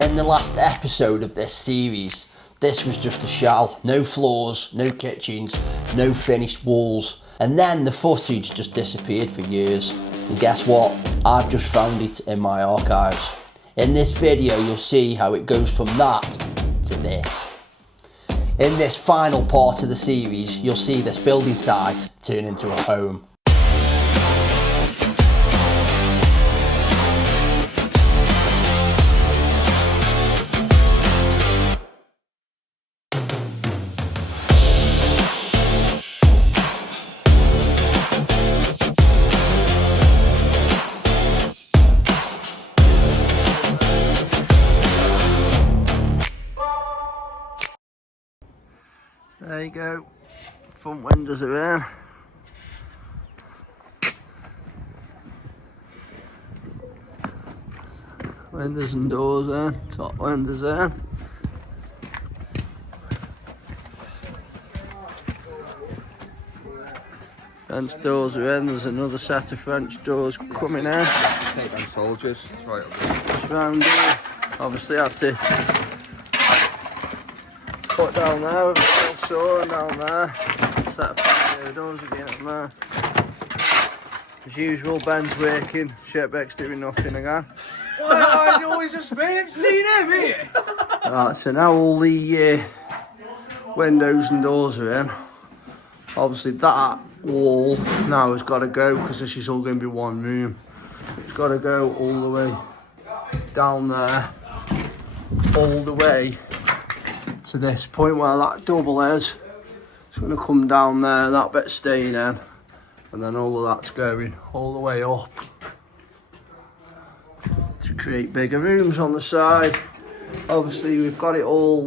in the last episode of this series, this was just a shell. No floors, no kitchens, no finished walls. And then the footage just disappeared for years. And guess what? I've just found it in my archives. In this video, you'll see how it goes from that to this. In this final part of the series, you'll see this building site turn into a home. There you go, front windows are in. Windows and doors in, top windows in. French doors are in, there's another set of French doors coming in. Take them soldiers, it's right up there. It's round here, obviously had to put down there with a saw and down there. Set of patio doors again on there. As usual, Ben's working, Shirtbeck's doing nothing again. Why is it always just me? I've seen him here. Right, so now all the windows and doors are in. Obviously that wall now has got to go because this is all going to be one room. It's got to go all the way down there, all the way to this point where that double is. It's going to come down there, that bit's staying in, and then all of that's going all the way up to create bigger rooms on the side. Obviously we've got it all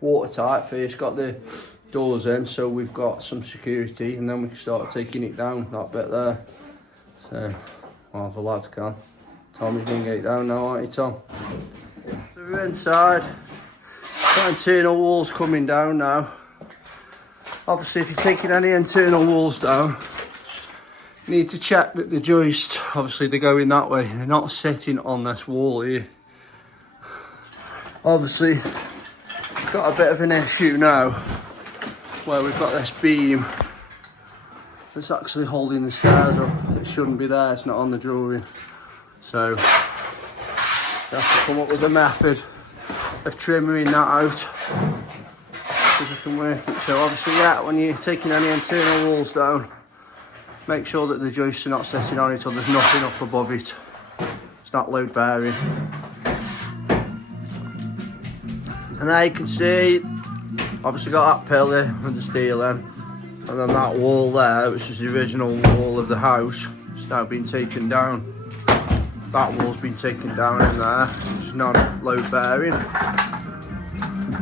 watertight first, got the doors in, so we've got some security, and then we can start taking it down, that bit there. So, well, the lads can. Tommy's going to get it down now, aren't you, Tom? So we're inside. Got internal walls coming down now. Obviously, if you're taking any internal walls down, you need to check that the joists, obviously they're going that way, they're not sitting on this wall here. Obviously, got a bit of an issue now where we've got this beam that's actually holding the stairs up. It shouldn't be there, it's not on the drawing. So, you have to come up with a method of trimming that out so we can work it. So obviously, yeah, when you're taking any internal walls down, make sure that the joists are not sitting on it or there's nothing up above it. It's not load bearing. And there you can see, obviously got that pillar with the steel in, and then that wall there, which is the original wall of the house, it's now been taken down. That wall's been taken down in there, it's non-load bearing.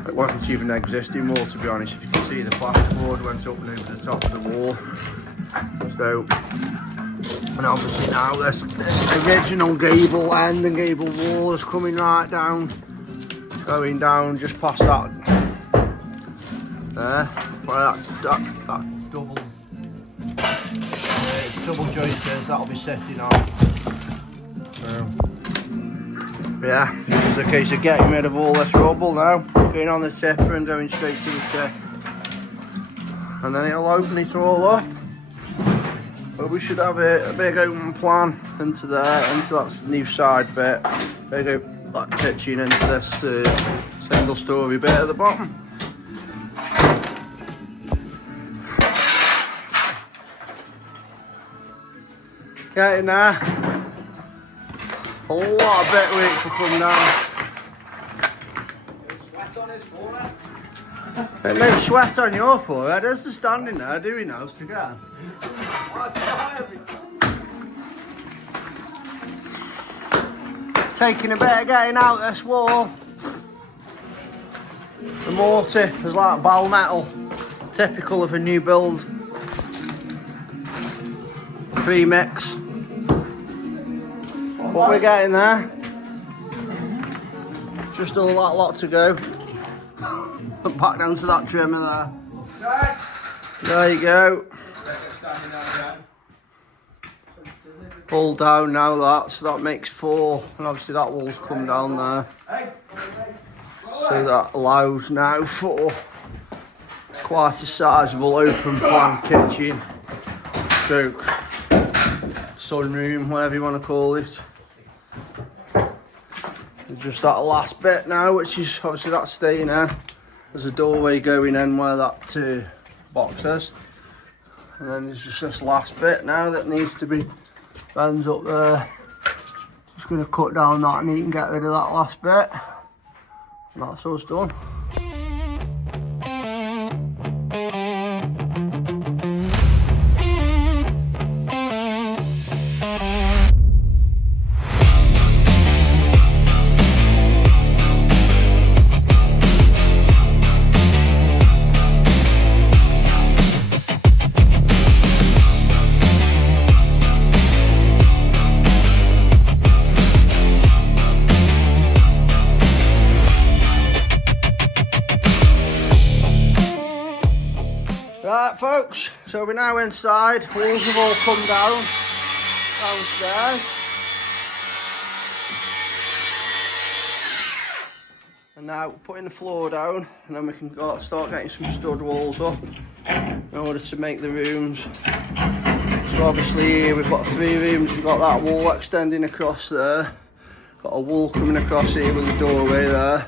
It wasn't even an existing wall, to be honest. If you can see, the plasterboard went up and over the top of the wall. So, and obviously now this original gable end and gable wall is coming right down, going down just past that there, where that double joist is, that'll be sitting on. Yeah, it's a case of getting rid of all this rubble now, going on the tipper and going straight to the tip, and then it'll open it all up. But we should have a big open plan into there, into that new side bit, big open that kitchen into this single story bit at the bottom. Getting there. A lot of bit weight to come down. Sweat on his forehead. There's no sweat on your forehead, is there standing there doing those together? Taking a bit of getting out this wall. The mortar is like ball metal, typical of a new build. Pre-mix. But we're getting there. Just all that lot to go. Back down to that trimmer there. There you go. all down now, so that makes 4, and obviously that wall's come down there. So that allows now for quite a sizable open plan kitchen, stroke sunroom, whatever you want to call it. There's just that last bit now, which is obviously that's staying in. There's a doorway going in where that box is. And then there's just this last bit now that needs to be bends up there. Just going to cut down that and you can get rid of that last bit. And that's us done. Right folks, so we're now inside, walls have all come downstairs. And now we're putting the floor down and then we can start getting some stud walls up in order to make the rooms. So obviously here we've got 3 rooms, we've got that wall extending across there. Got a wall coming across here with a doorway there.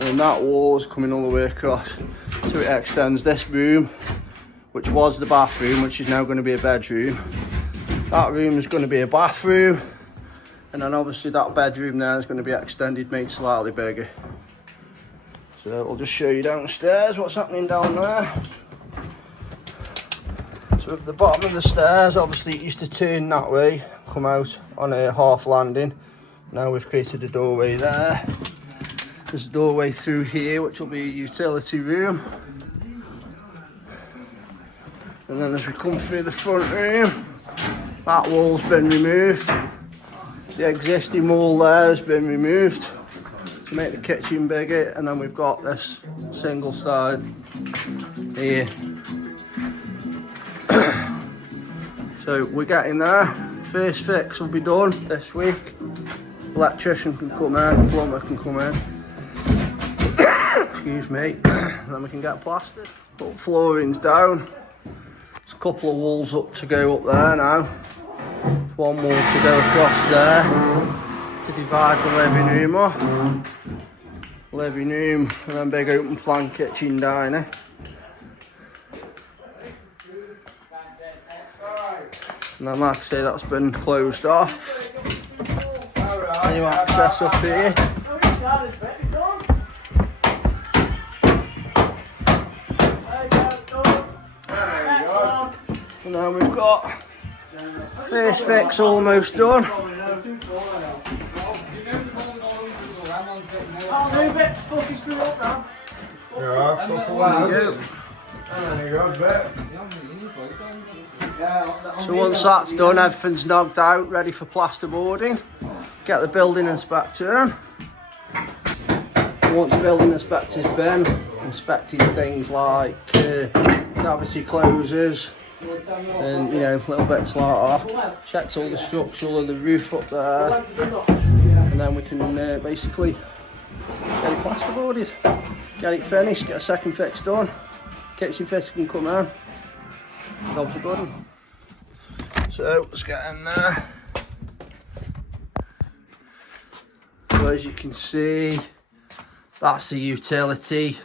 And that wall is coming all the way across. So it extends this room, which was the bathroom, which is now going to be a bedroom. That room is going to be a bathroom. And then obviously that bedroom there is going to be extended, made slightly bigger. So I'll just show you downstairs what's happening down there. So at the bottom of the stairs, obviously it used to turn that way, come out on a half landing. Now we've created a doorway there. There's a doorway through here, which will be a utility room. And then as we come through the front room, that wall's been removed. The existing wall there has been removed to make the kitchen bigger. And then we've got this single side here. So we're getting there. First fix will be done this week. Electrician can come in, plumber can come in. Excuse me. And then we can get plastered. Put flooring's down. There's a couple of walls up to go up there now. One wall to go across there to divide the living room up. Living room and then big open plan kitchen diner. And then like I say, that's been closed off. New access up here. And then we've got first fix almost done. So once that's done, everything's knocked out, ready for plasterboarding. Get the building inspector in. Once the building inspector's been inspecting things like cavity closers and little bits like that, checks all the structural of the roof up there, and then we can basically get it plasterboarded, get it finished, get a second fix done, kitchen fitter can come in, jobs are good. So let's get in there. So as you can see, that's the utility.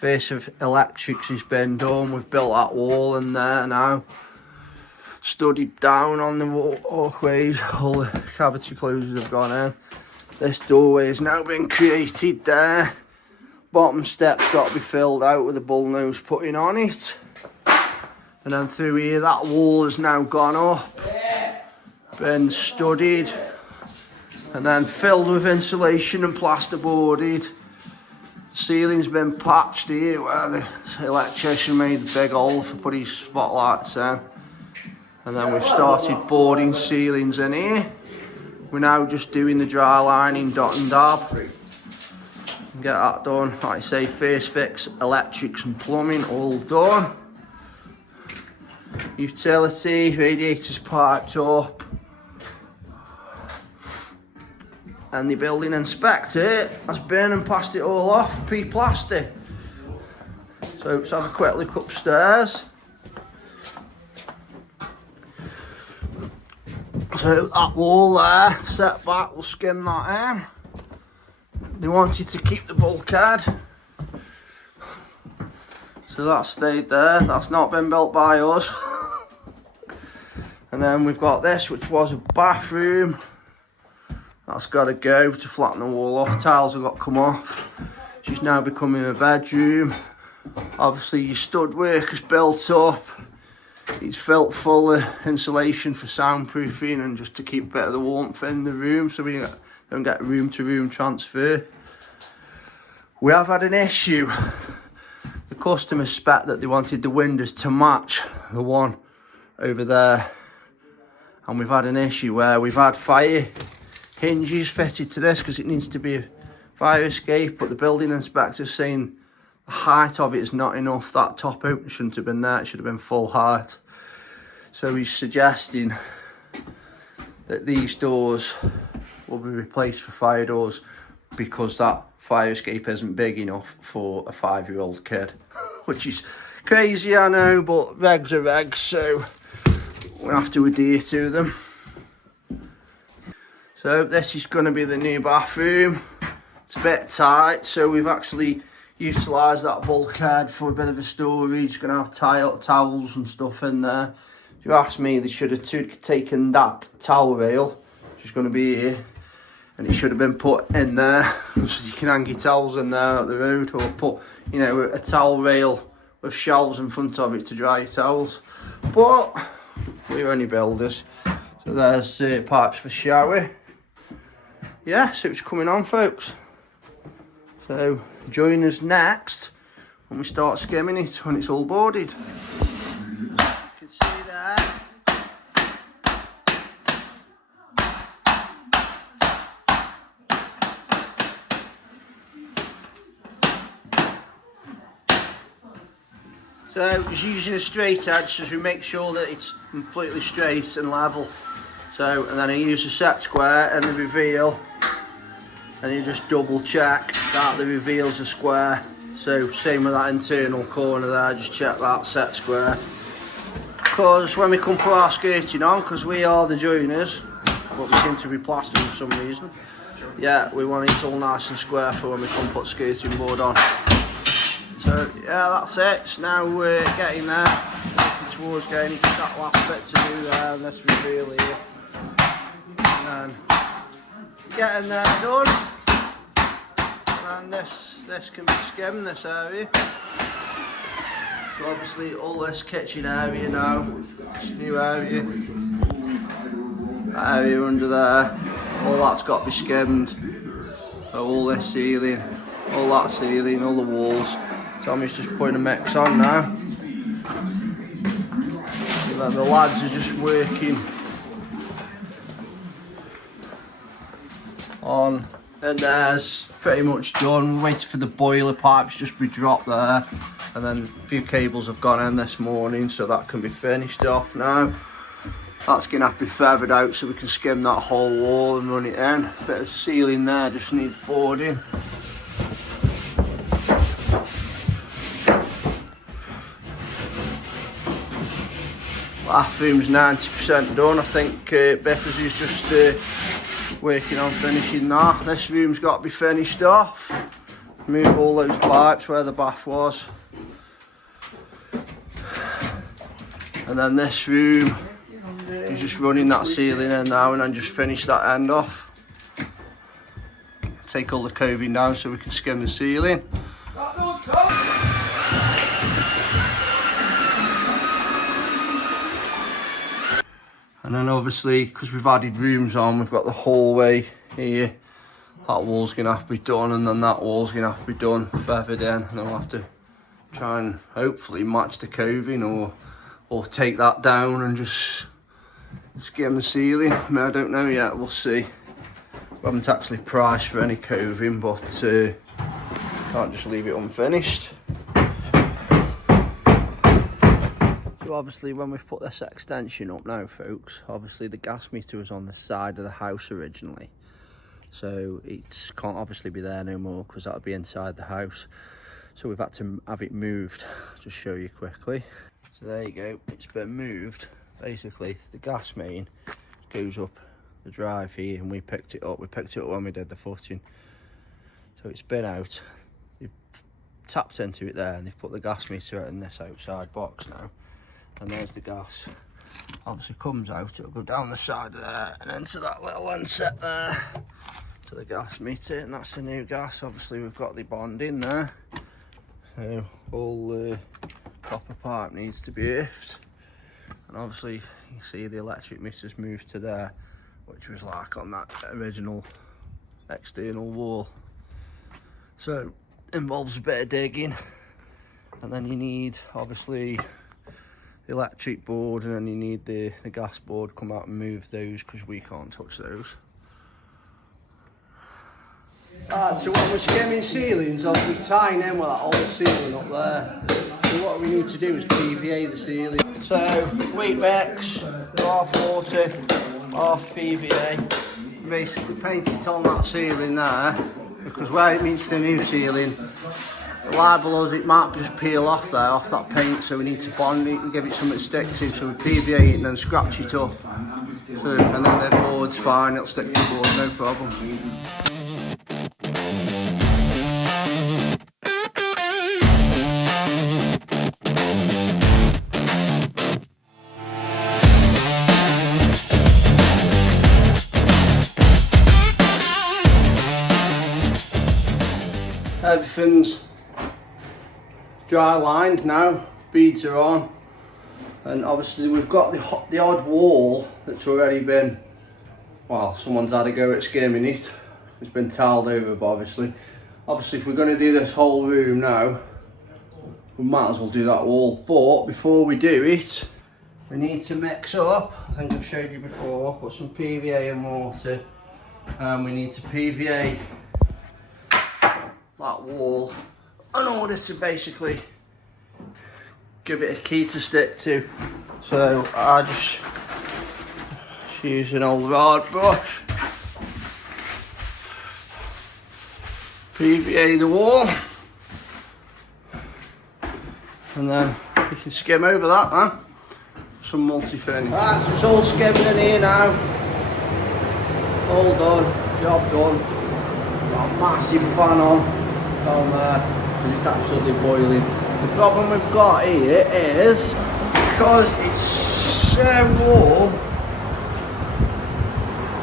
Base of electrics has been done. We've built that wall in there now. Studied down on the walkways. All the cavity closers have gone in. This doorway has now been created there. Bottom step's got to be filled out with a bullnose putting on it. And then through here, that wall has now gone up. Been studied. And then filled with insulation and plasterboarded. Ceiling's been patched here where the electrician made the big hole for putting his spotlights in. And then we've started boarding ceilings in here. We're now just doing the dry lining, dot and dab. Get that done. Like I say, first fix, electrics and plumbing all done. Utility, radiators piped up, And the building inspector has been and passed it all off, pre-plaster. So let's have a quick look upstairs. So that wall there, set back, we'll skim that in. They wanted to keep the bulkhead. So that stayed there, that's not been built by us. And then we've got this, which was a bathroom. That's got to go to flatten the wall off. Tiles have got to come off. She's now becoming a bedroom. Obviously your stud work is built up. It's filled full of insulation for soundproofing and just to keep a bit of the warmth in the room so we don't get room to room transfer. We have had an issue. The customer spec that they wanted the windows to match the one over there. And we've had an issue where we've had fire hinges fitted to this because it needs to be a fire escape, but the building inspector's saying the height of it is not enough. That top opening shouldn't have been there, it should have been full height. So he's suggesting that these doors will be replaced for fire doors because that fire escape isn't big enough for a 5-year-old kid. Which is crazy, I know, but regs are regs, so we'll have to adhere to them. So this is going to be the new bathroom. It's a bit tight, so we've actually utilised that bulkhead for a bit of a storage. It's going to have towels and stuff in there. If you ask me, they should have taken that towel rail, which is going to be here, and it should have been put in there, so you can hang your towels in there at the road, or put, you know, a towel rail with shelves in front of it to dry your towels. But we're only builders, so there's pipes for shower. Yeah, so it's coming on, folks. So join us next when we start skimming it when it's all boarded. You can see there. So just using a straight edge so we make sure that it's completely straight and level. So, and then I use a set square and the reveal, and you just double check that the reveal's a square. So same with that internal corner there, just check that set square. Because when we come put our skirting on, because we are the joiners, but we seem to be plastered for some reason. Yeah, we want it all nice and square for when we come put skirting board on. So yeah, that's it. It's now we're getting there, looking towards getting it, that last bit to do there, and this reveal here. And then getting there done. And this can be skimmed, this area. So obviously all this kitchen area now, new area, that area under there, all that's got to be skimmed. So all this ceiling, all that ceiling, all the walls. Tommy's just putting a mix on now. And then the lads are just working on, and there's pretty much done. Waiting for the boiler pipes just to be dropped there, and then a few cables have gone in this morning, so that can be finished off now. That's going to have to be feathered out so we can skim that whole wall and run it in. Bit of ceiling there just needs boarding. Bathroom's 90% done. I think Biffers is just working on finishing that. This room's got to be finished off. Move all those pipes where the bath was. And then this room is just running that ceiling in now, and then just finish that end off. Take all the coving down so we can skim the ceiling. And then obviously, because we've added rooms on, we've got the hallway here. That wall's going to have to be done, and then that wall's going to have to be done, feathered in. And then we'll have to try and hopefully match the coving, or take that down and just skim the ceiling. I mean, I don't know yet, we'll see. We haven't actually priced for any coving, but can't just leave it unfinished. So obviously when we've put this extension up now, folks, obviously the gas meter was on the side of the house originally. so it can't obviously be there no more because that'll be inside the house. So we've had to have it moved. Just show you quickly. So there you go, it's been moved. Basically the gas main goes up the drive here, and we picked it up when we did the footing. So it's been out, they've tapped into it there, and they've put the gas meter in this outside box now, and there's the gas. Obviously comes out, it'll go down the side of there and into that little inset there to the gas meter, and that's the new gas. Obviously we've got the bond in there, so all the copper pipe needs to be earthed, and obviously you see the electric meters moved to there, which was like on that original external wall. So involves a bit of digging, and then you need obviously the electric board, and then you need the gas board. Come out and move those because we can't touch those. Alright, so when we're skimming ceilings, obviously tying in with that old ceiling up there. So what we need to do is PVA the ceiling. So wheat mix, half water, half PVA. Basically paint it on that ceiling there, because where it meets the new ceiling, the libellows, it might just peel off there, off that paint, so we need to bond it and give it something to stick to. So we PVA it and then scratch it up. So, and then the board's fine, it'll stick to the board, no problem. Everything's dry lined now, beads are on, and obviously we've got the odd wall that's already been, well, someone's had a go at skimming it. It's been tiled over, but obviously if we're going to do this whole room now, we might as well do that wall. But before we do it, we need to mix up, I think I've showed you before, put some PVA and water, and we need to PVA that wall in order to basically give it a key to stick to. So I just use an old rod brush, PVA the wall, and then you can skim over that, man. Some multi-finish. Right, so it's all skimmed in here now. All done, job done. Got a massive fan on down there, because it's absolutely boiling. The problem we've got here is, because it's so warm,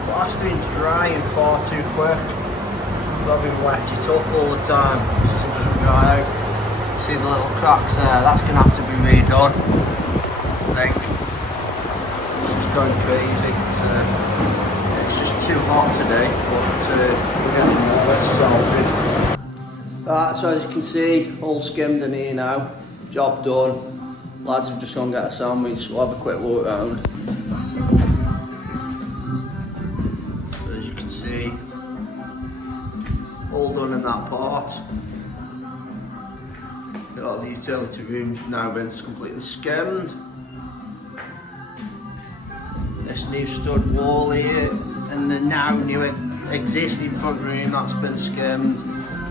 plastering's drying far too quick. We've got to wet it up all the time so it doesn't dry out. See the little cracks there? That's going to have to be redone, I think. It's just going crazy. It's just too hot today, but we're getting there. Let's solve it. Right, so as you can see, all skimmed in here now. Job done. Lads have just gone get a sandwich. We'll have a quick walk around. So as you can see, all done in that part. Got the utility rooms now been completely skimmed. This new stud wall here, and the now new existing front room, that's been skimmed.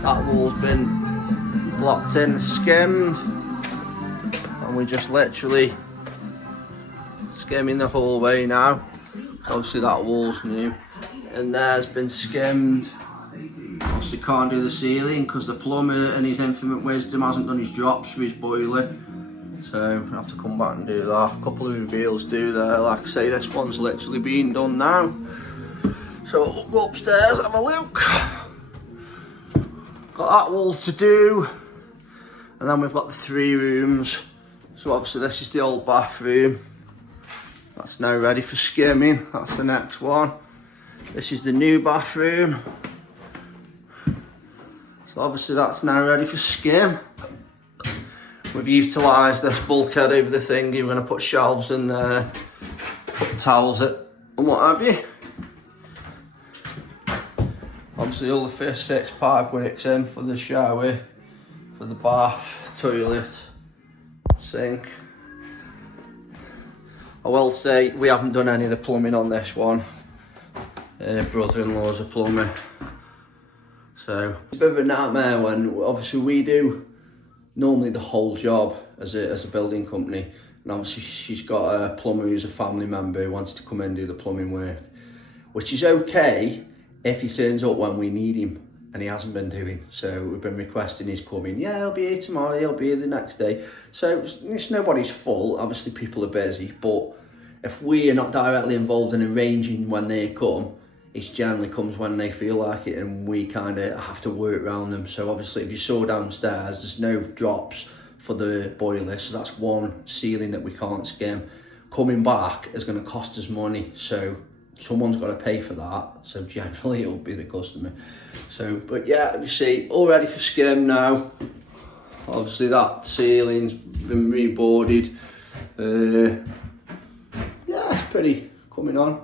That wall's been blocked in, skimmed, and we're just literally skimming the hallway now. Obviously that wall's new, and there's been skimmed. Obviously can't do the ceiling because the plumber in his infinite wisdom hasn't done his drops for his boiler, so we'll have to come back and do that. A couple of reveals do there, like I say, this one's literally being done now. So we'll go upstairs and have a look. Got that wall to do, and then we've got the 3 rooms. So obviously this is the old bathroom. That's now ready for skimming. That's the next one. This is the new bathroom. So obviously that's now ready for skim. We've utilised this bulkhead over the thingy. We're going to put shelves in there, put towels in, and what have you. Obviously all the first fix pipe works in for the shower, for the bath, toilet, sink. I will say we haven't done any of the plumbing on this one. brother-in-law's a plumber. So it's a bit of a nightmare when obviously we do normally the whole job as a building company, and obviously she's got a plumber who's a family member who wants to come in and do the plumbing work, which is okay if he turns up when we need him, and he hasn't been doing. So we've been requesting he's coming. Yeah, he'll be here tomorrow, he'll be here the next day. So it's nobody's fault. Obviously people are busy, but if we are not directly involved in arranging when they come, it generally comes when they feel like it, and we kind of have to work around them. So obviously if you saw downstairs, there's no drops for the boiler, so that's one ceiling that we can't skim. Coming back is going to cost us money, so someone's got to pay for that. So generally it'll be the customer. So, but yeah, you see, all ready for skim now. Obviously that ceiling's been reboarded. Yeah, it's pretty coming on.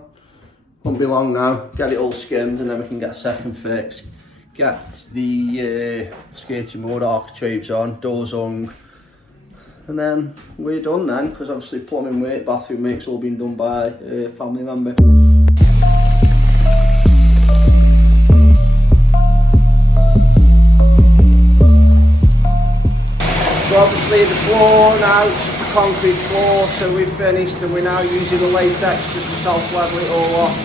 Won't be long now. Get it all skimmed and then we can get a second fix. Get the skating board architraves on, doors hung, and then we're done then, because obviously plumbing work, bathroom work's all been done by a family member. So obviously the floor now, it's just a concrete floor, so we've finished and we're now using the latex just to self-level it all off.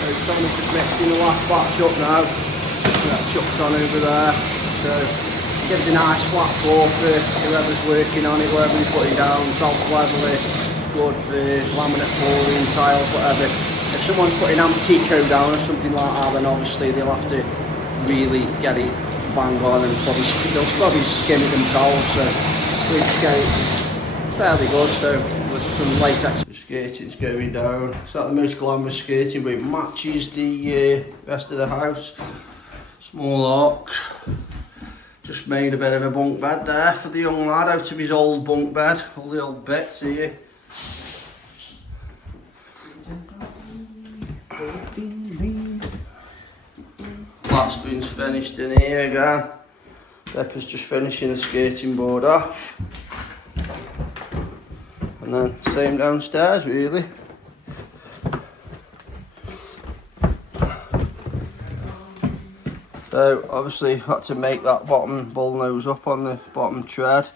So someone's just mixing the last batch up now. That chucked on over there. So it gives a nice flat floor for whoever's working on it, whatever you're putting down, self-level it, good for laminate flooring, tiles, whatever. If someone's putting Antico down or something like that, then obviously they'll have to really get it bang on, and they'll probably skim it themselves, so we get it fairly good. So with some latex skating's going down. It's not the most glamorous skating, but it matches the rest of the house. Small arcs. Just made a bit of a bunk bed there for the young lad out of his old bunk bed. All the old bits here. Plastering's finished in here again. Pepper's just finishing the skating board off. And then same downstairs really. So obviously had to make that bottom bull nose up on the bottom tread.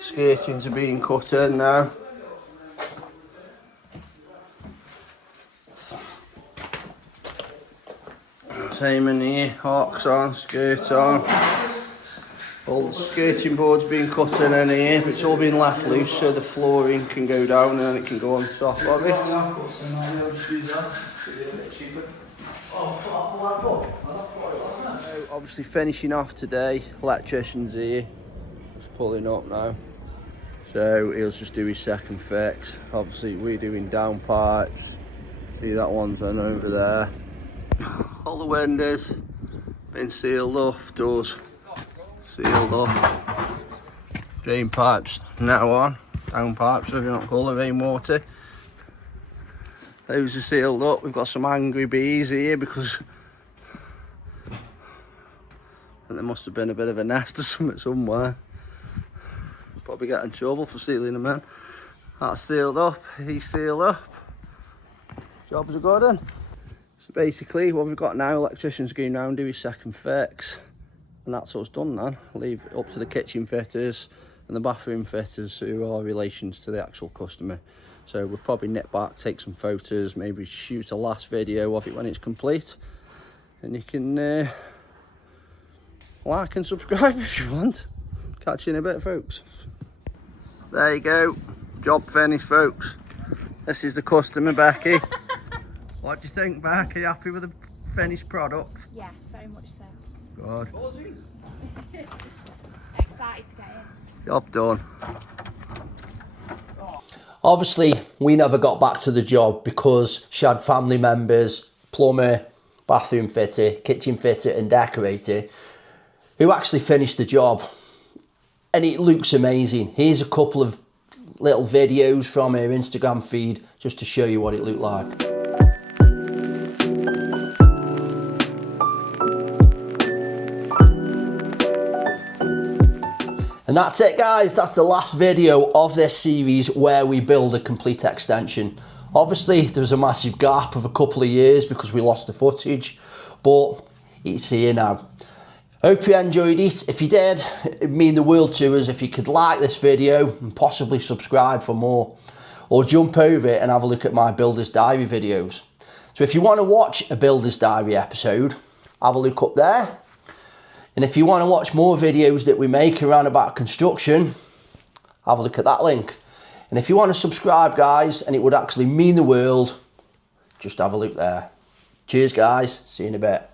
Skatings are being cut in now. Same in here, hawks on, skirt on. All the skating board's been cut in here, but it's all been left loose so the flooring can go down and then it can go on top of it. Obviously finishing off today, electrician's here, just pulling up now. So he'll just do his second fix. Obviously we're doing down pipes. See that one's on over there. All the windows been sealed off, doors sealed off. Drain pipes now on, down pipes, whatever you want to call it, rainwater. Those are sealed up. We've got some angry bees here because there must have been a bit of a nest or something somewhere. Probably get in trouble for sealing them in. That's sealed up, he's sealed up. Jobs are good then. So basically what we've got now, electrician's going round, do his second fix, and that's what's done then. Leave it up to the kitchen fitters and the bathroom fitters who are relations to the actual customer. So we'll probably nip back, take some photos, maybe shoot a last video of it when it's complete, and you can like and subscribe if you want. Catch you in a bit, folks. There you go, job finished, folks. This is the customer, Becky. What do you think, Beck? Are you happy with the finished product? Yes, very much so. Good. Excited to get in. Job done. Obviously, we never got back to the job because she had family members, plumber, bathroom fitter, kitchen fitter and decorator, who actually finished the job. And it looks amazing. Here's a couple of little videos from her Instagram feed just to show you what it looked like. And that's it, guys. That's the last video of this series where we build a complete extension Obviously, there was a massive gap of a couple of years because we lost the footage, but it's here now. Hope you enjoyed it. If you did, it'd mean the world to us if you could like this video and possibly subscribe for more, or jump over it and have a look at my Builder's Diary videos. So if you want to watch a Builder's Diary episode, have a look up there. And if you want to watch more videos that we make around about construction, have a look at that link. And if you want to subscribe, guys, and it would actually mean the world, just have a look there. Cheers, guys. See you in a bit.